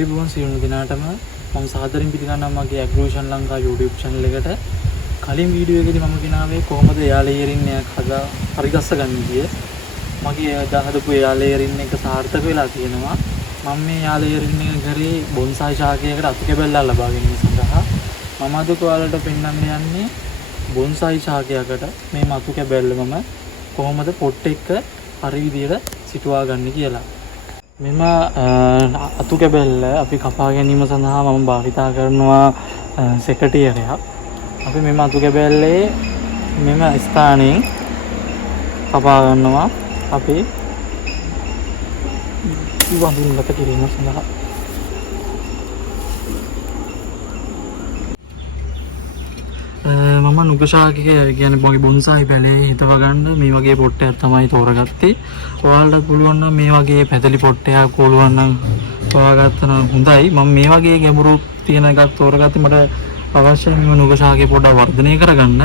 ආයුබෝවන් සියලු දෙනාටම මම සාදරයෙන් පිළිගන්නවා මගේ ඇග්‍රිවිෂන් ලංකා YouTube channel එකට. කලින් වීඩියෝ එකේදී මම ගෙනාවේ කොහොමද එයා ලේයරින් එකක් හරිගස්ස ගන්න විදිය. මගේ හදපු එයා ලේයරින් එක සාර්ථක වෙලා තියෙනවා. මම මේ එයා ලේයරින් එක කරේ බොන්සායි ශාකයකට අතු කැබැල්ලක් ලබා ගැනීම සඳහා. මම අද ඔයාලට පෙන්වන්න යන්නේ බොන්සායි ශාකයකට මේ අතු කැබැල්ල මම කොහොමද පොට් එක හරි විදියට සිටුවා ගන්න කියලා. මෙම අතු කැබැල්ල අපි කපා ගැනීම සඳහා මම භාවිතා කරනවා සෙකටියරයක්. අපි මෙම අතු කැබැල්ලේ මෙම ස්ථානයෙන් කපා ගන්නවා අපි වඳුන්ගත කිරීම සඳහා. මම නුග ශාකයක කියන්නේ මගේ බොන්සායි පැලේ හිතව ගන්න මේ වගේ පොට්ටයක් තමයි තෝරගත්තේ. ඔයාලට පුළුවන් නම් මේ වගේ පැතලි පොට්ටයක් පුළුවන් නම් තෝරාගත්තා නම් හොඳයි. මම මේ වගේ ගැඹුරු තියෙන එකක් තෝරගත්තේ මට අවශ්‍යයි මේ නුග ශාකේ පොඩ්ඩක් වර්ධනය කරගන්න.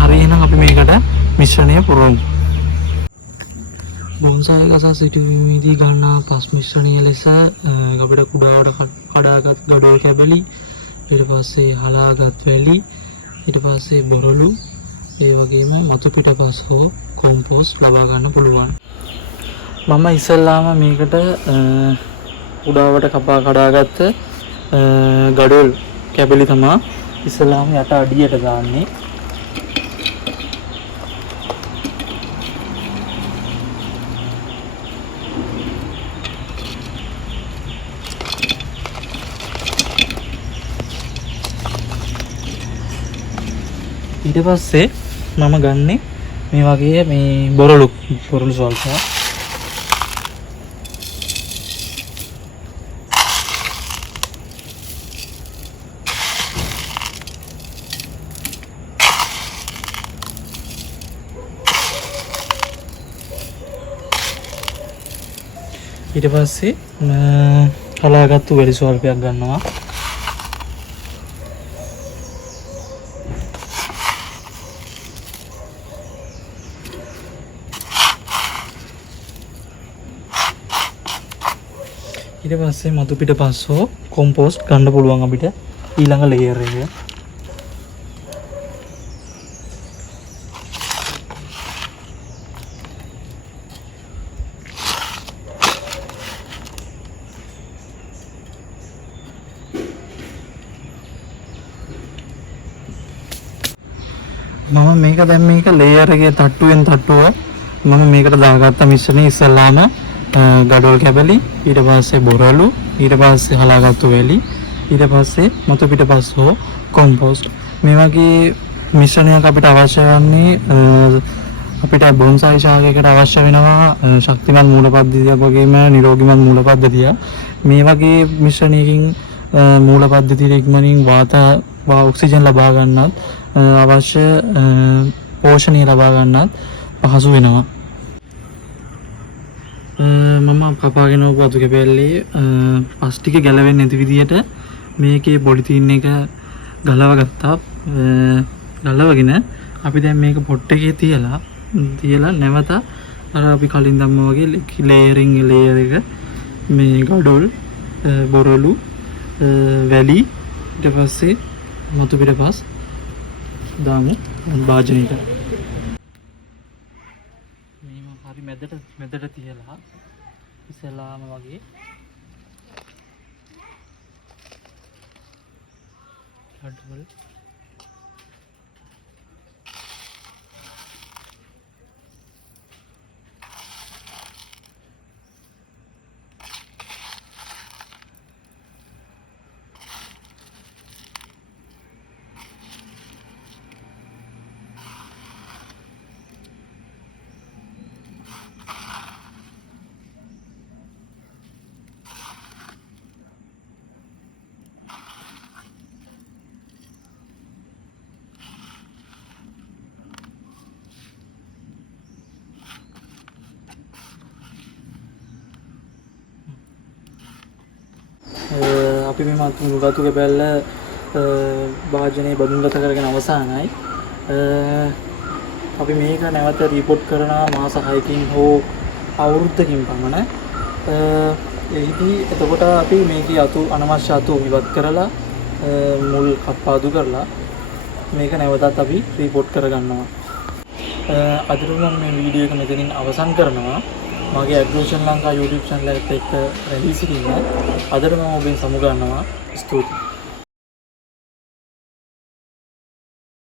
හරි එහෙනම් අපි මේකට මිශ්‍රණය පුරවමු. බොන්සායි ගස සිටුවීමේදී ගන්නා පස් මිශ්‍රණය ලෙස අපිට කුඩාවට කඩාගත් ගඩොල් කැබලි, ඊට පස්සේ හලාගත් වැලි, ඊට පස්සේ බොරළු, ඒ වගේම මතු පිටපස් හෝ කොම්පෝස්ට් ලබා ගන්න පුළුවන්. මම ඉස්සෙල්ලාම මේකට උඩාවට කපා කඩාගත්ත ගඩොල් කැබලි තමයි ඉස්සෙල්ලාම යට අඩියට දාන්නේ. ඊට පස්සේ මම ගන්නේ මේ වගේ මේ බොරළු ස්වල්ප. ඊට පස්සේ හලාගත්තු වැලි ස්වල්පයක් ගන්නවා. ඊට පස්සේ මතු පිටපස් හෝ කොම්පෝස්ට් ගන්න පුළුවන් අපිට ඊළඟ ලේයර් එක. මම මේක දැන් මේක ලේයර් එකේ තට්ටුවෙන් තට්ටුව මම මේකට දාගත්ත මිශ්‍රණය ඉස්සල්ලාම ගඩොල් කැබලි, ඊට පස්සේ බොරළු, ඊට පස්සේ හලාගත්තු වැලි, ඊට පස්සේ මතු පිටපස් හෝ කොම්පෝස්ට්. මේ වගේ මිශ්‍රණයක් අපිට අවශ්‍ය වන්නේ අපිට බොන්සායි ශාකයකට අවශ්‍ය වෙනවා ශක්තිමත් මූල පද්ධතියක් වගේම නිරෝගීමත් මූල පද්ධතිය. මේ වගේ මිශ්‍රණයකින් මූල පද්ධතිය ඉක්මනින් ඔක්සිජන් ලබා ගන්නත් අවශ්‍ය පෝෂණය ලබා ගන්නත් පහසු වෙනවා. මම කපාගෙන ඔබ අතු කැබැල්ලේ පස් ටික ගැලවෙන්නේ නැති විදියට මේකේ පොලිතීන් එක ගලව ගත්තා. ගලවගෙන අපි දැන් මේක පොට් එකේ තියලා නැවත අර අපි කලින් දැම්මා වගේ ලේයරින් ලේයර් එක මේ ගඩොල් බොරළු වැලි ඊට පස්සේ මතු පිටපස් දාමු භාජනයකට. හරි මැදට තියලා ඉස්සෙල්ලාම වගේ ගඩොල් අපි මේ අතු කැබැල්ල භාජනයේ බඳුන්ගත කරගෙන අවසానයි. අපි මේක නැවත රිපෝට් කරනවා මාස 6කින් හෝ අවුරුද්දකින් පමණ. එහිදී එතකොට අපි මේකේ අතු අනවශ්‍ය අතු ඉවත් කරලා මුල් කප්පාදු කරලා මේක නැවතත් අපි රිපෝට් කරගන්නවා. අදට මම මේ වීඩියෝ එක මෙතනින් අවසන් කරනවා. මගේ ඇග්‍රෝෂන් ලංකා YouTube channel එකත් එක්ක රැඳී සිටින්න. අදට මම ඔබෙන් සමු ගන්නවා. ස්තුතියි.